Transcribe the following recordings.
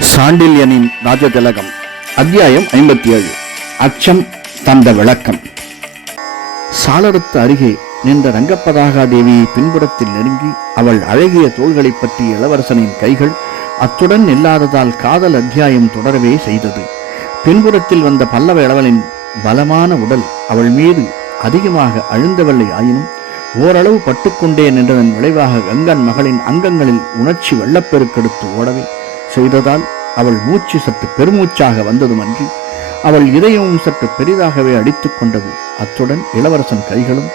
சாண்டில்யனின் ராஜதிலகம். அத்தியாயம் 57. அச்சம் தந்த விளக்கம். சாளரத்து அருகே நின்ற ரங்கப்பதாகா தேவியை பின்புறத்தில் நெருங்கி அவள் அழகிய தோள்களை பற்றிய இளவரசனின் கைகள் அத்துடன் இல்லாததால் காதல் அத்தியாயம் தொடரவே செய்தது. பின்புறத்தில் வந்த பல்லவ இளவலின் பலமான உடல் அவள் மீது அதிகமாக அழுந்தவில்லை. ஆயினும் ஓரளவு பட்டுக்கொண்டே நின்றதன் விளைவாக கங்கன் மகளின் அங்கங்களில் உணர்ச்சி வெள்ளப்பெருக்கெடுத்து ஓடவே செய்ததால் அவள் மூச்சு சற்று பெருமூச்சாக வந்ததுமன்றி அவள் இதயமும் சற்று பெரிதாகவே அடித்துக் கொண்டது. அத்துடன் இளவரசன் கைகளும்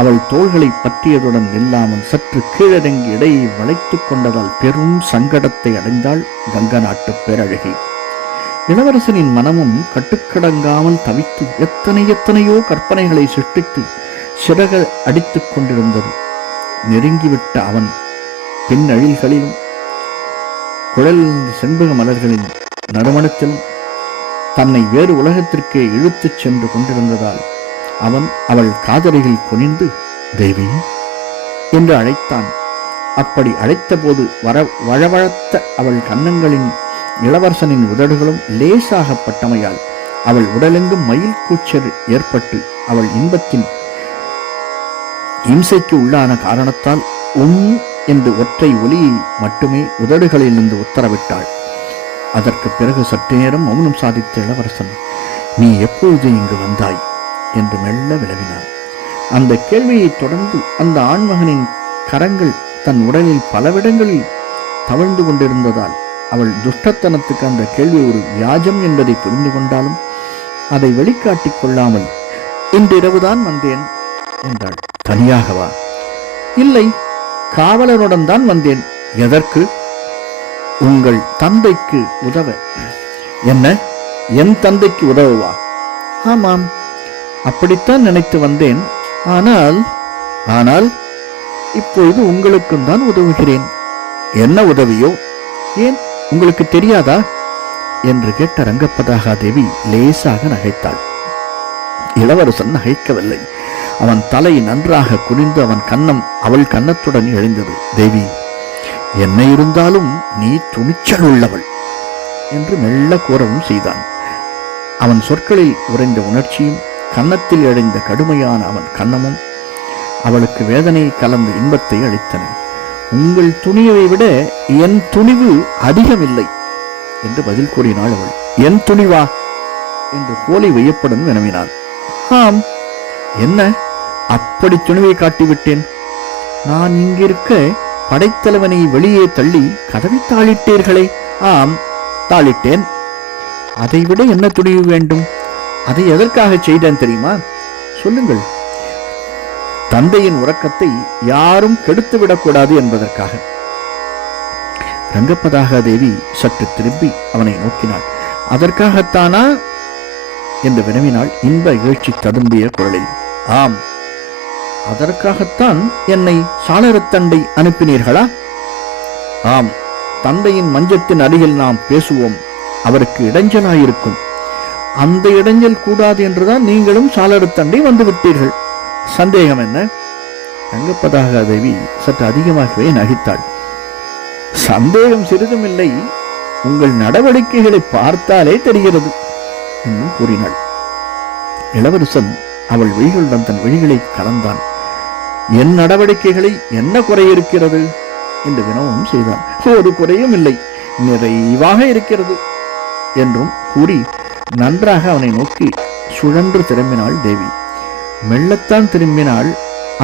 அவள் தோள்களை பற்றியதுடன் நில்லாமல் சற்று கீழடங்கி இடையை வளைத்துக் கொண்டதால் பெரும் சங்கடத்தை அடைந்தாள் கங்க நாட்டு பேரழகி. இளவரசனின் மனமும் கட்டுக்கடங்காமல் தவித்து எத்தனையோ கற்பனைகளை சிருஷ்டித்து சிறக அடித்துக் கொண்டிருந்தது. நெருங்கிவிட்ட அவன் பின்னழில்களிலும் குழல் செண்பக மலர்களின் நறுமணத்திலும் தன்னை வேறு உலகத்திற்கே இழுத்துச் சென்று கொண்டிருந்ததால் அவன் அவள் காதலியில் குனிந்து தேவி என்று அழைத்தான். அப்படி அழைத்த போது வழவழத்த அவள் கன்னங்களின் இளவரசனின் உதடுகளும் லேசாகப்பட்டமையால் அவள் உடலெங்கும் மயில் கூச்சல் ஏற்பட்டு அவள் இன்பத்தின் இம்சைக்கு உள்ளான காரணத்தால் என்று ஒற்றை ஒலியை மட்டுமே உதடுகளிலிருந்து உத்தரவிட்டாள். அதற்கு பிறகு சற்று நேரம் மௌனம் சாதித்த இளவரசன், நீ எப்பொழுது இங்கு வந்தாய் என்று மெல்ல விளவினான். அந்த கேள்வியை தொடர்ந்து அந்த ஆண்மகனின் கரங்கள் தன் உடலில் பலவிடங்களில் தவழ்ந்து கொண்டிருந்ததால் அவள் துஷ்டத்தனத்துக்கு அந்த கேள்வி ஒரு வியாஜம் என்பதை புரிந்து கொண்டாலும் அதை வெளிக்காட்டிக் கொள்ளாமல் இன்றிரவுதான் வந்தேன் என்றாள். தனியாகவா? இல்லை, காவலனுடன் தான் வந்தேன். எதற்கு? உங்கள் தந்தைக்கு உதவ. என்ன, என் தந்தைக்கு உதவவா? ஆமாம், அப்படித்தான் நினைத்து வந்தேன். ஆனால் இப்பொழுது உங்களுக்கும் தான் உதவுகிறேன். என்ன உதவியோ? ஏன் உங்களுக்கு தெரியாதா என்று கேட்ட ரங்கப்பதாகா தேவி லேசாக நகைத்தாள். இளவரசன் நகைக்கவில்லை. அவன் தலை நன்றாக குனிந்து அவன் கன்னம் அவள் கன்னத்துடன் எழுந்தது. தேவி, என்ன இருந்தாலும் நீ துணிச்சல் உள்ளவள் என்று மெல்ல கூறவும் செய்தான். அவன் சொற்களில் உறைந்த உணர்ச்சியும் கன்னத்தில் எழுந்த கடுமையான அவன் கன்னமும் அவளுக்கு வேதனை கலந்த இன்பத்தை அளித்தன. உங்கள் துணிவை விட என் துணிவு அதிகமில்லை என்று பதில் கூறினாள் அவள். என் துணிவா என்று போலி வியப்புடன் வினவினாள். ஆம், என்ன அப்படி துணிவை காட்டிவிட்டேன்? நான் இங்கிருக்க படைத்தலைவனை வெளியே தள்ளி கதவை தாளிட்டீர்களே? ஆம், தாளிட்டேன். அதைவிட என்ன துணிவு வேண்டும்? அதை எதற்காக செய்தேன் தெரியுமா? சொல்லுங்கள். தந்தையின் உறக்கத்தை யாரும் கெடுத்துவிடக்கூடாது என்பதற்காக. ரங்கப்பதாகா தேவி சற்று திரும்பி அவனை நோக்கினாள். அதற்காகத்தானா என்று வினவினாள் இன்ப இகழ்ச்சி ததும்பிய குரலில். ஆம், அதற்காகத்தான் என்னை சாளரத்தண்டை அனுப்பினீர்களா? ஆம், தந்தையின் மஞ்சத்தின் அருகில் நாம் பேசுவோம். அவருக்கு இடைஞ்சலாயிருக்கும். அந்த இடைஞ்சல் கூடாது என்றுதான் நீங்களும் சாளரத்தண்டை வந்துவிட்டீர்கள். சந்தேகம் என்ன? ரங்கப்பதாகா தேவி சற்று அதிகமாகவே நகைத்தாள். சந்தேகம் சிறிதுமில்லை, உங்கள் நடவடிக்கைகளை பார்த்தாலே தெரிகிறது என்று கூறினாள். இளவரசன் அவள் விழிகளுடன் தன் விழிகளை கலந்தான். என் நடவடிக்கைகளை என்ன குறை இருக்கிறது என்று வினவும் செய்தான். ஒரு குறையும் இல்லை, நிறைவாக இருக்கிறது என்றும் கூறி நன்றாக அவனை நோக்கி சுழன்று திரும்பினாள் தேவி. மெல்லத்தான் திரும்பினாள்.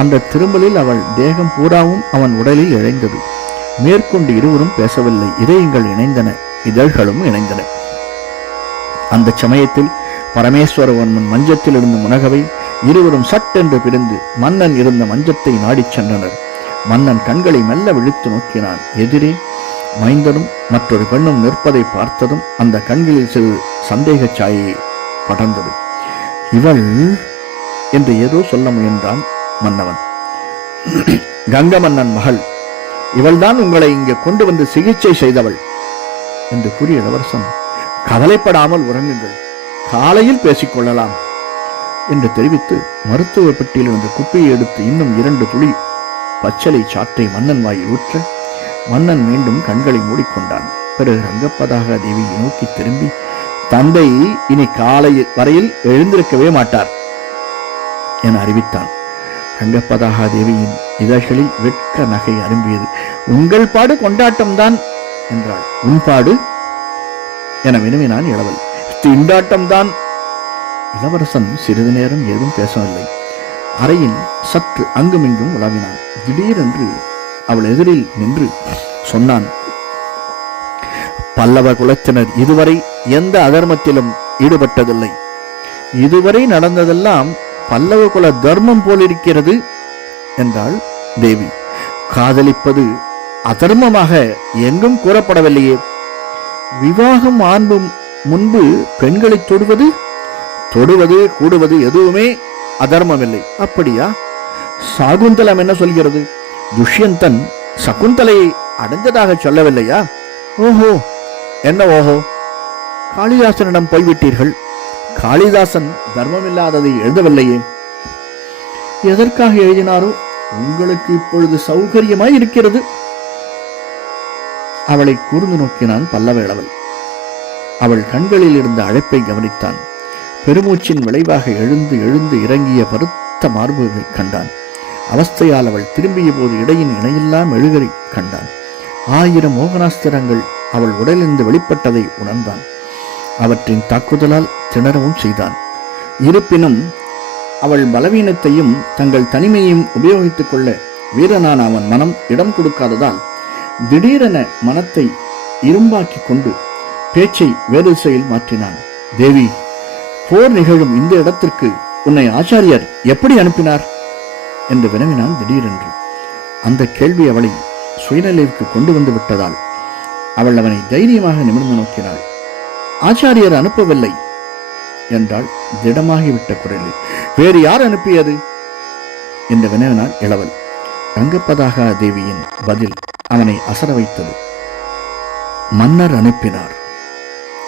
அந்த திரும்பலில் அவள் தேகம் பூராவும் அவன் உடலில் இழைந்தது. மேற்கொண்டு இருவரும் பேசவில்லை. இதயங்கள் இணைந்தன, இதழ்களும் இணைந்தன. அந்த சமயத்தில் பரமேஸ்வரவர்மன் மஞ்சத்தில் இருந்து முனகவை இருவரும் சட்டென்று பிரிந்து மன்னன் இருந்த மஞ்சத்தை நாடிச் சென்றனர். மன்னன் கண்களை மெல்ல விழித்து நோக்கினான். எதிரே மைந்தனும் மற்றொரு பெண்ணும் நிற்பதை பார்த்ததும் அந்த கண்களில் சிறு சந்தேக சாயை படர்ந்தது. இவள் என்று ஏதோ சொல்ல முயன்றான் மன்னவன். கங்க மன்னன் மகள், இவள்தான் உங்களை இங்கே கொண்டு வந்து சிகிச்சை செய்தவள் என்று கூறிய இளவரசன், கவலைப்படாமல் உறங்குங்கள், காலையில் பேசிக்கொள்ளலாம் என்று தெரிவித்து மருத்துவ பெட்டியில் இருந்த குப்பியை எடுத்து இன்னும் 2 துளி பச்சளை சாற்றை மன்னன் வாயில் ஊற்ற மன்னன் மீண்டும் கண்களை மூடிக்கொண்டான். பிறகு ரங்கப்பதாக தேவியை நோக்கி திரும்பி, தந்தை இனி காலை வரையில் எழுந்திருக்கவே மாட்டார் என அறிவித்தான். ரங்கப்பதாக தேவியின் இதழ்களில் வெட்க நகை அரும்பியது. உங்கள் பாடு கொண்டாட்டம்தான் என்றாள். உன் பாடு என வினவினான் இளவல். திண்டாட்டம்தான். இளவரசன் சிறிது நேரம் ஏதும் பேசவில்லை. அறையில் சற்று அங்குமிங்கும் உலாவினான். திடீரென்று அவள் எதிரில் நின்று சொன்னான், பல்லவ குலத்தினர் இதுவரை எந்த அதர்மத்திலும் ஈடுபட்டதில்லை. இதுவரை நடந்ததெல்லாம் பல்லவ குல தர்மம் போலிருக்கிறது என்றாள் தேவி. காதலிப்பது அதர்மமாக எங்கும் கூறப்படவில்லையே. விவாகம் ஆண்பும் முன்பு பெண்களை தொடுவது கூடுவது எதுவுமே அதர்மமில்லை. அப்படியா? சாகுந்தலம் என்ன சொல்கிறது? துஷ்யந்தன் சகுந்தலையை அடைஞ்சதாக சொல்லவில்லையா? ஓஹோ, என்ன ஓஹோ? காளிதாசனிடம் போய்விட்டீர்கள். காளிதாசன் தர்மமில்லாததை எழுதவில்லையே. எதற்காக எழுதினாரோ? உங்களுக்கு இப்பொழுது சௌகரியமாய் இருக்கிறது. அவளை கூர்ந்து நோக்கினான் பல்லவ இளவல். அவள் கண்களில் இருந்த அழைப்பை கவனித்தான். பெருமூச்சின் விளைவாக எழுந்து எழுந்து இறங்கிய பருத்த மார்புகளை கண்டான். அவஸ்தையால் அவள் திரும்பிய போது இடையின் இணையில்லா மெழுகரை கண்டான். 1000 மோகனாஸ்திரங்கள் அவள் உடலிருந்து வெளிப்பட்டதை உணர்ந்தான். அவற்றின் தாக்குதலால் திணறவும் செய்தான். இருப்பினும் அவள் பலவீனத்தையும் தங்கள் தனிமையையும் உபயோகித்துக் கொள்ள வீரனான அவன் மனம் இடம் கொடுக்காததால் திடீரென மனத்தை இரும்பாக்கி கொண்டு பேச்சை வேறு திசையில் மாற்றினான். தேவி, போர் நிகழும் இந்த இடத்திற்கு உன்னை ஆச்சாரியர் எப்படி அனுப்பினார் என்று வினவினான் திடீரென்று. அந்த கேள்வி அவளை சுயநிலைக்கு கொண்டு வந்து விட்டதால் அவள் அவனை தைரியமாக நிமிர்ந்து நோக்கினாள். ஆச்சாரியர் அனுப்பவில்லை என்றாள் திடமாகிவிட்ட குரலில். வேறு யார் அனுப்பியது என்று வினவினாள் இளவல். ரங்கப்பதாக தேவியின் பதில் அவனை அசர வைத்தது. மன்னர் அனுப்பினார்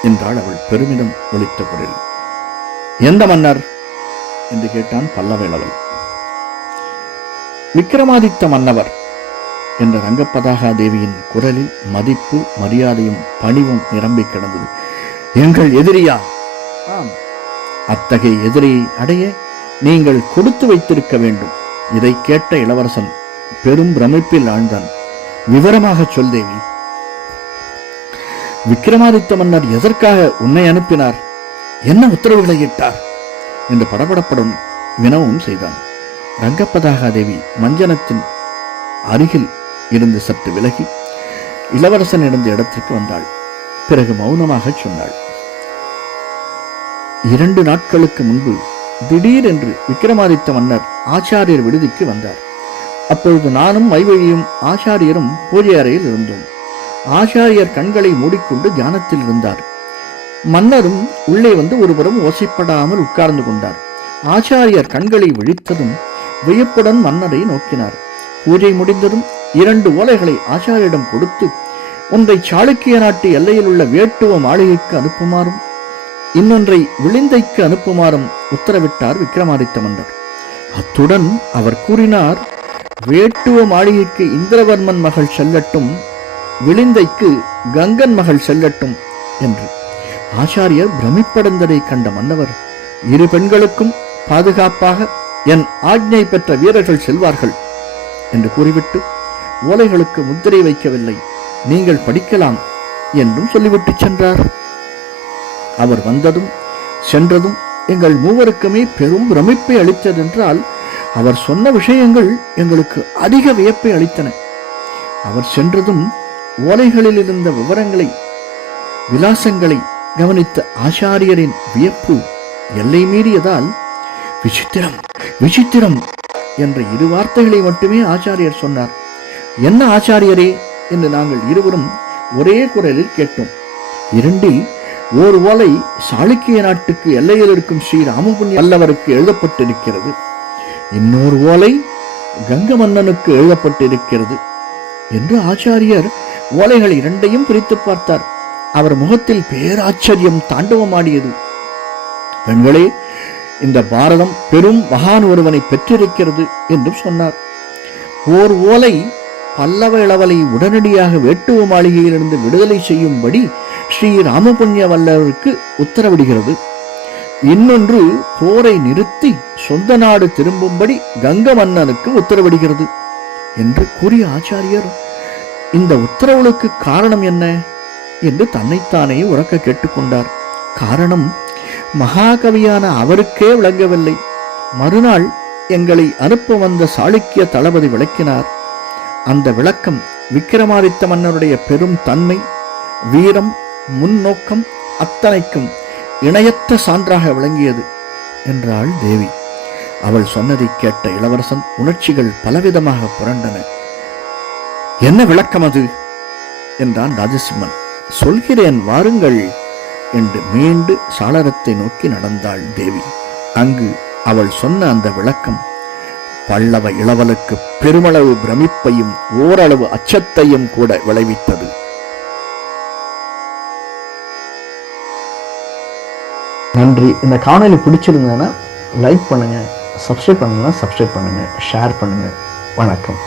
என்றாள் அவள் பெருமிதம் ஒலித்த குரலில். எந்த மன்னர் என்று கேட்டான் பல்லவ இளவல். விக்ரமாதித்த மன்னவர் என்ற ரங்கப்பதாக தேவியின் குரலில் மதிப்பு, மரியாதையும் பணிவும் நிரம்பி கிடந்தது. எங்கள் எதிரியா? ஆம், அத்தகைய எதிரியை அடைய நீங்கள் கொடுத்து வைத்திருக்க வேண்டும். இதை கேட்ட இளவரசன் பெரும் பிரமிப்பில் ஆழ்ந்தான். விவரமாக சொல் தேவி. விக்ரமாதித்த மன்னர் எதற்காக உன்னை அனுப்பினார்? என்ன உத்தரவுகளை இட்டார் என்று படபடப்படும் வினவும் செய்தான். ரங்கப்பதாக தேவி மஞ்சனத்தின் அருகில் இருந்து சற்று விலகி இளவரசன் இருந்த இடத்திற்கு வந்தாள். பிறகு மௌனமாக சொன்னாள். 2 நாட்களுக்கு முன்பு திடீரென்று விக்ரமாதித்த மன்னர் ஆச்சாரியர் விடுதிக்கு வந்தார். அப்பொழுது நானும் மைவழியும் ஆச்சாரியரும் பூஜை அறையில் இருந்தோம். ஆச்சாரியர் கண்களை மூடிக்கொண்டு தியானத்தில் இருந்தார். மன்னரும் உள்ளே வந்து ஒருபுறம் ஓசைப்படாமல் உட்கார்ந்து கொண்டார். ஆச்சாரியர் கண்களை விழித்ததும் வியப்புடன் மன்னரை நோக்கினார். பூஜை முடிந்ததும் 2 ஓலைகளை ஆச்சாரியிடம் கொடுத்து ஒன்றை சாளுக்கிய நாட்டு எல்லையில் உள்ள வேட்டுவ மாளிகைக்கு அனுப்புமாறும் இன்னொன்றை விளிந்தைக்கு அனுப்புமாறும் உத்தரவிட்டார் விக்ரமாதித்த மன்னர். அத்துடன் அவர் கூறினார், வேட்டுவ மாளிகைக்கு இந்திரவர்மன் மகள் செல்லட்டும், விளிந்தைக்கு கங்கன் மகள் செல்லட்டும் என்று. ஆச்சாரியர் பிரமிப்படைந்ததை கண்ட மன்னவர், 2 பெண்களுக்கும் பாதுகாப்பாக என் ஆக்ஞை பெற்ற வீரர்கள் செல்வார்கள் என்று கூறிவிட்டு, ஓலைகளுக்கு முத்திரை வைக்கவில்லை, நீங்கள் படிக்கலாம் என்றும் சொல்லிவிட்டு சென்றார். அவர் வந்ததும் சென்றதும் எங்கள் மூவருக்குமே பெரும் பிரமிப்பை அளித்ததென்றால் அவர் சொன்ன விஷயங்கள் எங்களுக்கு அதிக வியப்பை அளித்தன. அவர் சென்றதும் ஓலைகளில் இருந்த விவரங்களை, விலாசங்களை கவனித்த ஆச்சாரியரின் வியப்பு எல்லை மீறியதால் விசித்திரம் விசித்திரம் என்ற 2 வார்த்தைகளை மட்டுமே ஆச்சாரியர் சொன்னார். என்ன ஆச்சாரியரே என்று நாங்கள் இருவரும் ஒரே குரலில் கேட்டோம். 2இல் ஓர் ஓலை சாளுக்கிய நாட்டுக்கு எல்லையில் இருக்கும் ஸ்ரீ ராமபுண்ணிய அல்லவருக்கு எழுதப்பட்டிருக்கிறது, இன்னொரு ஓலை கங்க மன்னனுக்கு எழுதப்பட்டிருக்கிறது என்று ஆச்சாரியர் ஓலைகள் 2ஐயும் பிரித்து பார்த்தார். அவர் முகத்தில் பேராச்சரியம் தாண்டவமாடியது. பெண்களே, இந்த பாரதம் பெரும் மகான் ஒருவனை பெற்றிருக்கிறது என்றும் சொன்னார். ஓர் ஓலை பல்லவ இளவலை உடனடியாக வேட்டுவ மாளிகையிலிருந்து விடுதலை செய்யும்படி ஸ்ரீ ராமபுண்ணிய வல்லவருக்கு உத்தரவிடுகிறது. இன்னொன்று போரை நிறுத்தி சொந்த நாடு திரும்பும்படி கங்க மன்னனுக்கு உத்தரவிடுகிறது என்று கூறிய ஆச்சாரியர், இந்த உத்தரவுகளுக்கு காரணம் என்ன என்று தன்னைத்தானே உரக்க கேட்டுக்கொண்டார். காரணம் மகாகவியான அவருக்கே விளங்கவில்லை. மறுநாள் எங்களை அனுப்ப வந்த சாளுக்கிய தளபதி விளக்கினார். அந்த விளக்கம் விக்கிரமாதித்த மன்னருடைய பெரும் தன்மை, வீரம், முன்னோக்கம் அத்தனைக்கும் இணையற்ற சான்றாக விளங்கியது என்றாள் தேவி. அவள் சொன்னதை கேட்ட இளவரசன் உணர்ச்சிகள் பலவிதமாக புரண்டன. என்ன விளக்கம் அது என்றான் ராஜசிம்மன். சொல்கிறேன் வாருங்கள் என்று மீண்டு சாளரத்தை நோக்கி நடந்தாள் தேவி. அங்கு அவள் சொன்ன அந்த விளக்கம் பல்லவ இளவலுக்கு பெருமளவு பிரமிப்பையும் ஓரளவு அச்சத்தையும் கூட விளைவித்தது. நன்றி. இந்த காணொலி பிடிச்சிருந்ததுன்னா லைக் பண்ணுங்க, சப்ஸ்கிரைப் பண்ணுங்க, ஷேர் பண்ணுங்க. வணக்கம்.